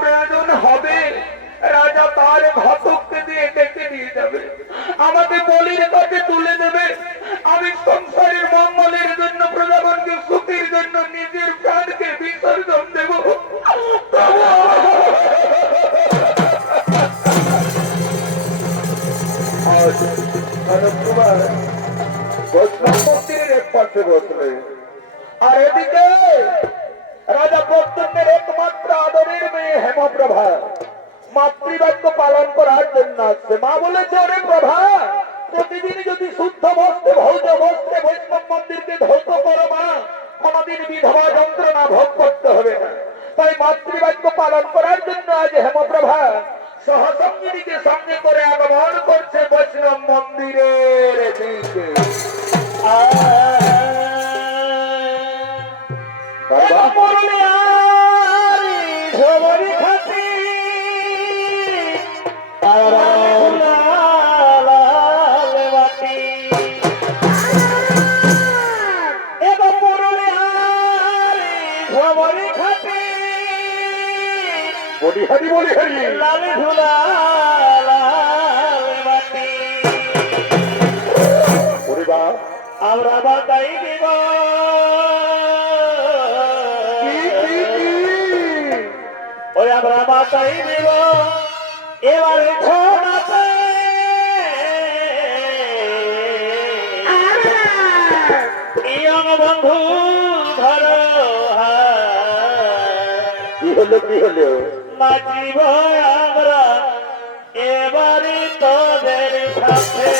প্রয়োজন হবে রাজা তার ঘাতককে দিয়ে ডেকে নিয়ে যাবে, আমাকে বলির কাছে তুলে দেবে। আমি সংসারের মঙ্গলের জন্য, প্রজাগণকে সুখের জন্য নিজের প্রাণকে বিসর্জন দেব। মন্দিরের এক পাশে বসলে, আর এদিকে রাজা প্রদ্যুম্নের একমাত্র আদরের মেয়ে হেমপ্রভা মাতৃবাক্য পালন করার জন্য আসছে। মা বলেছে, ওরে প্রভা, প্রতিদিন যদি শুদ্ধ বস্ত্রে ভৌজ বস্ত্রে বৈষ্ণব মন্দিরকে ধ্বংস করো মা, কোনদিন বিধবা যন্ত্রণা ভোগ করতে হবে না। তাই মাতৃবাক্য পালন করার জন্য আজ হেমপ্রভা সহসঙ্গিনীকে সঙ্গে করে আগমন করছে বৈষ্ণব মন্দিরের দিকে। বলিহারি বলিহারি লাল ঝুলা আমরা বাতাই দিব, ওই আমরা বাতাই দিব এবারে ছোড়াতে। ইয়ং বন্ধু ধরো, কি হলো কি হলো, নাচিব আমরা এবারে তোদের সাথে।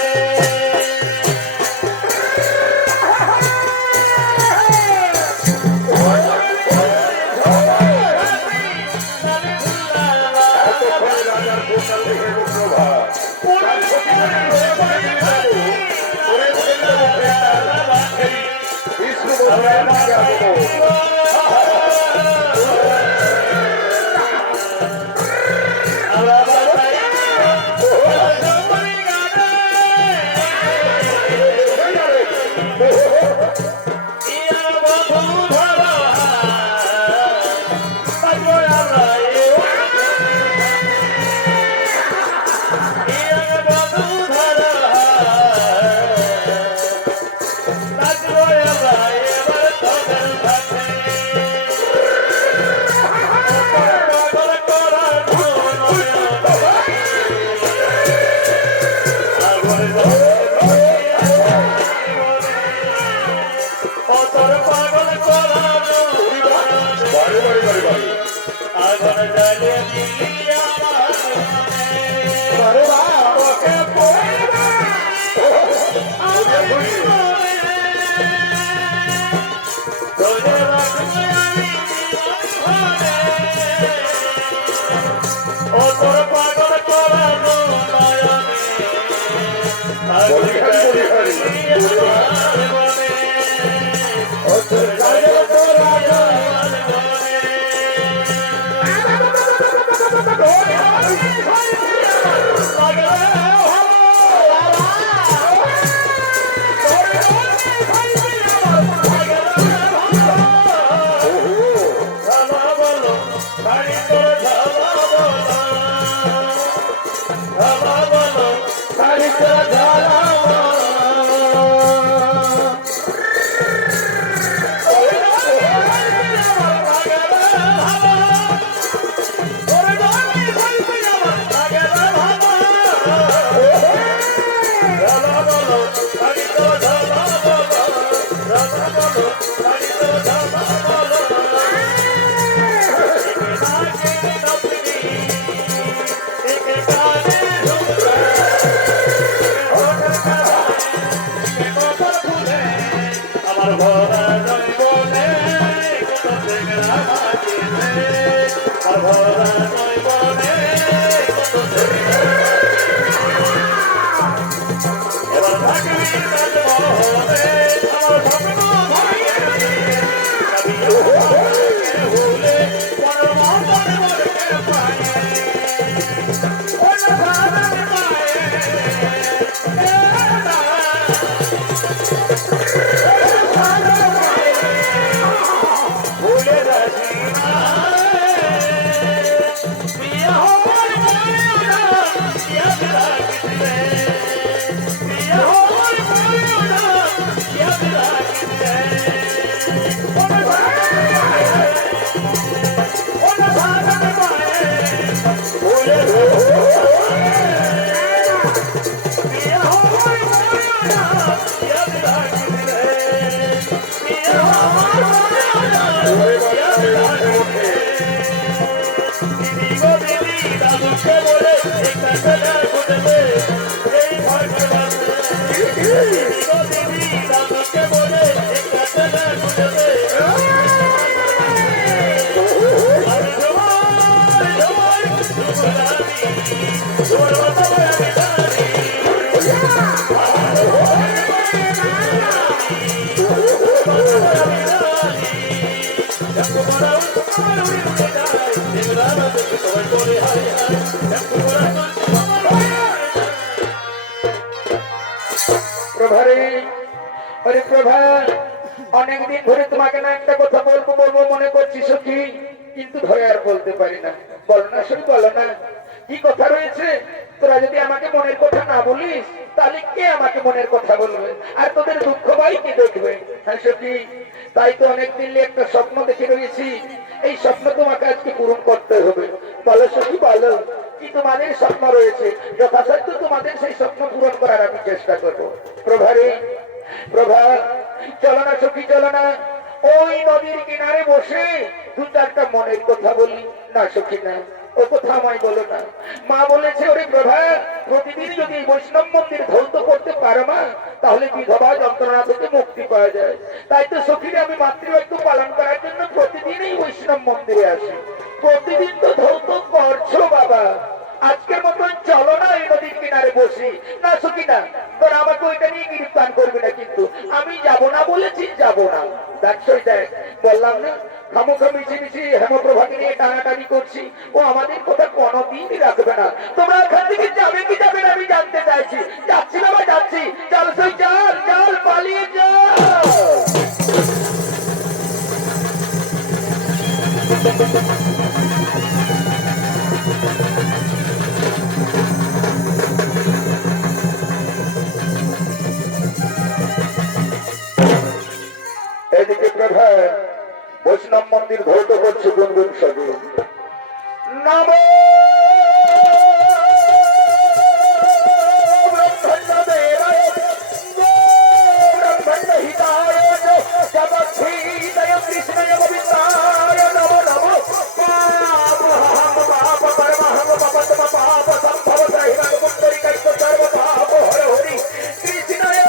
দিদি গো দিদি দাদুকে বলে একটা খেলা খুঁজবে এই ভাগ্যবান দিদি গো দিদি দাদুকে বলে একটা খেলা খুঁজবে আর জমার জমার তোমার মাথা আমি জানি প্রভারে আরে প্রভা অনেকদিন ধরে তোমাকে না একটা কথা বলবো বলবো মনে করছি সখী কিন্তু ধরে আর বলতে পারি না বলো না সখী বলো না কি কথা রয়েছে তোরা যদি আমাকে মনের কথা না বলিস তাহলে কে আমাকে মনের কথা বলবে আর তোদের দুঃখ ভাই কি দেখবে হ্যাঁ সখী তাই তো অনেকদিন একটা স্বপ্ন দেখে রয়েছি এই স্বপ্ন তোমাকে আজকে পূরণ করতে হবে বলো সখী বলো কি তোমাদের স্বপ্ন রয়েছে যথাসাধ্য তোমাদের সেই স্বপ্ন পূরণ করার আমি চেষ্টা করবো প্রভারে প্রভা চলো না সখী চলো না ওই নদীর কিনারে বসে দু চারটা মনের কথা বলি না সখী না ও কথা আমায় বলো না মা বলেছে ওরে প্রভা প্রতিদিন যদি বৈষ্ণব মন্দির ধৌত করতে পারো মা তাহলে বিধবা যন্ত্রণা থেকে মুক্তি পাওয়া যায় তাই তো সখীরে আমি মাতৃবাক্য পালন করার জন্য প্রতিদিনই বৈষ্ণব মন্দিরে আসি প্রতিদিন তো ধৌত করছো বাবা আজকের মতন চলো না এই নদীর কিনারে বসি না সখী না তোর আমাকে ওইটা নিয়ে গ্রেফতার করবি না কিন্তু আমি যাব না বলেছি যাব না দেখছই দেখ বললাম না খামোখা মিছিমিছি হেমপ্রভাকে নিয়ে টানাটানি করছি ও আমাদের কথা কোনোদিনই রাখবে না তোমরা এখান থেকে যাবে কি যাবে না আমি জানতে চাইছি যাচ্ছি না বা যাচ্ছি চল সই চল চল পালিয়ে যাও এদিকে প্রভা বৈষ্ণব মন্দির ধৌত করছে গুনগুন সাজু নম কৃষ্ণয় গোবিন্দায় নম নম পাপ পরমহম পাপ পাপ সম্ভব সহিমান পুণ্ডরিকাইক সর্ব পাপ হর হরি কৃষ্ণয়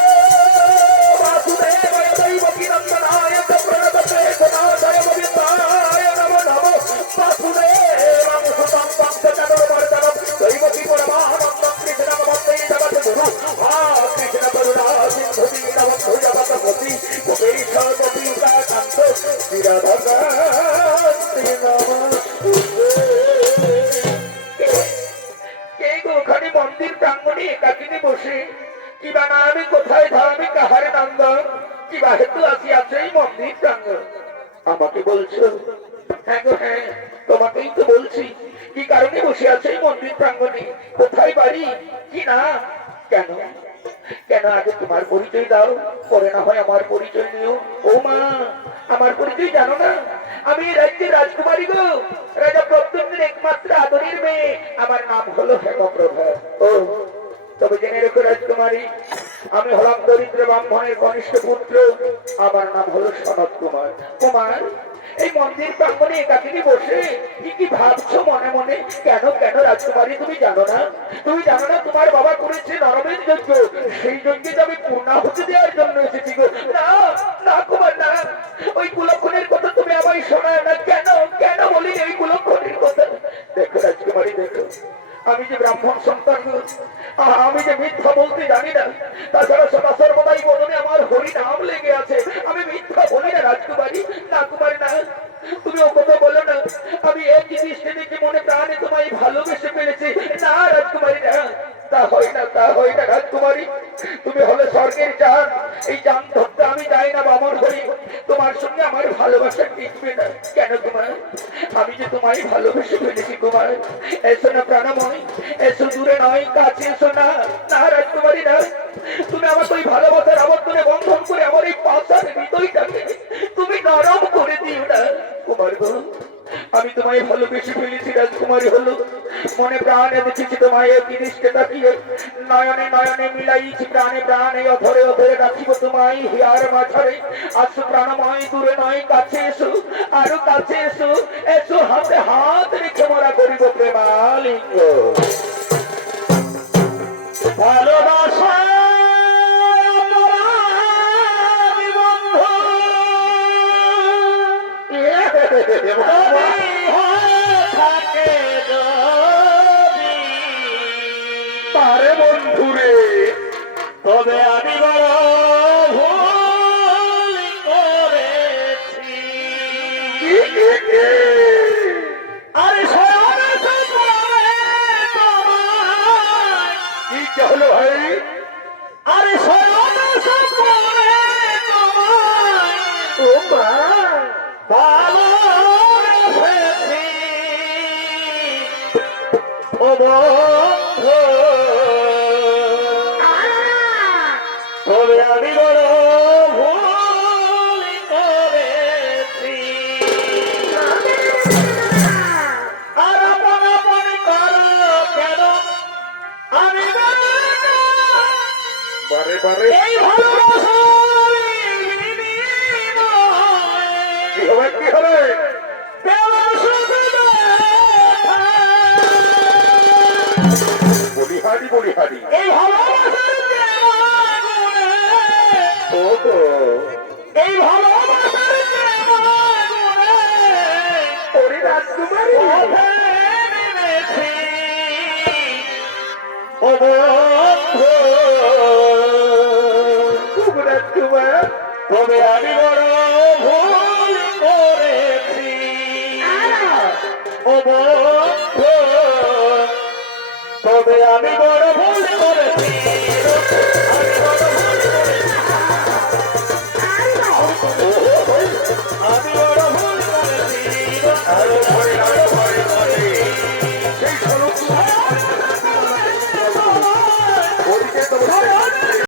বাসুদেবায় দৈবকী নন্দনায় প্রণততে সদাশয় গোবিন্দায় নম নম বাসুদেবাং সুতং তং চতুর্বর্ধনম দৈবকী পরমানন্দম কৃষ্ণং বন্দে জগদ্গুরু হা কৃষ্ণ করুণা সিন্ধু দীনবন্ধু জগৎপতি গোপেশ গোপিকা কান্ত চিরধকান্তি নমস্তুতে ওখানে মন্দির প্রাঙ্গণে একাকিনী বসে কিবা না আমি কোথায় ধারামি কাহারে নন্দন কিবা হেতু আসিয়াছে এই মন্দির প্রাঙ্গণ আমাকে বলছো হ্যাঁ গো হ্যাঁ তোমাকেই তো বলছি কি কারণে বসে আছে এই মন্দির প্রাঙ্গণে কোথায় বাড়ি কি না কেন কেন আগে তোমার পরিচয় দাও পরে না হয় আমার পরিচয় নিও ও মা আমার পরিচয় জানো না আমি রাজ্যের রাজকুমারী গো রাজা প্রদ্যুম্নের একমাত্র আদরের মেয়ে আমার নাম হলো হেমপ্রভা ও তবে জেনে রেখো রাজকুমারী আমি হলাম দরিদ্র ব্রাহ্মণের কনিষ্ঠ পুত্র আমার নাম হলো সনত কুমার কুমার এই মন্দির প্রাঙ্গণে একাকিনী বসে কি কি ভাবছো মনে মনে কেন কেন রাজকুমারী তুমি জানো না তোমার বাবা করেছে নরমের যজ্ঞ সেই যজ্ঞে আমি পূর্ণাহুতি দেওয়ার জন্য এসেছি গো না না কুমার না ওই কুলক্ষণের কথা তুমি আমায় শোনায় না কেন কেন বলি এই কুলক্ষণের কথা দেখো রাজকুমারী দেখো আমি যে ব্রাহ্মণ সন্তান আমি যে মিথ্যা বলতে জানি না তাছাড়া সদা সর্বদাই বদনে আমার হরি নাম লেগে আছে আমি মিথ্যা বলি না রাজকুমারী না কুমারী না তুমি ও কথা বলো না আমি এক দৃষ্টি দেখে মনে প্রাণে তোমায় ভালোবেসে ফেলেছি না রাজকুমারী না তা হয় না রাজকুমারী তুমি হলে স্বর্গের চাঁদ এই চাঁদ ধরতে আমি যাই না বামন হরি তোমার সঙ্গে আমার ভালোবাসা টিকবে না কেন কুমার আমি যে তোমায় ভালোবেসে ফেলেছি কুমার এসো না প্রাণময় এসো দূরে নয় কাছে এসো না না রাজকুমারী না তুমি আমার ওই ভালোবাসার আবর্তনে বন্ধন করে আমার এই পাশার হৃদয়টাকে তুমি নরম করে দিও না কুমার গো আমি তোমায় ভালোবেসে ফেলেছি রাজকুমারী হলো মনে প্রাণে দেখেছি তোমায় জিনিসকে তাকিয়ে নয়নে নয়নে মিলাইছি প্রাণে প্রাণে অধরে অধরে রাখিব তোমায় হিয়ার মাঝারে আসো প্রাণময় দূরে নয় কাছে এসো আরো কাছে এসো এসো হাতে হাত রেখে মোরা করিব প্রেমালিঙ্গ ভালোবাসা তারে বন্ধুরে তবে আমি বড় ভুল করেছি আরে কি হলো ভাই আরে ও মা ভালো ও বন্ধু তবে আমি বড় ভুল করেছি আর আপন আপন করো কেন আমি বারে বারে এই ভালোবাসার কি হবে কি হবে বলিহারি বলিহারি এই ভালোবাসার এই ভালোবাসার রাজকুমারী ও বন্ধু রাজকুমার তবে আমি বড় ভুল করেছি ও বন্ধু তবে আমি বড় ভুল করেছি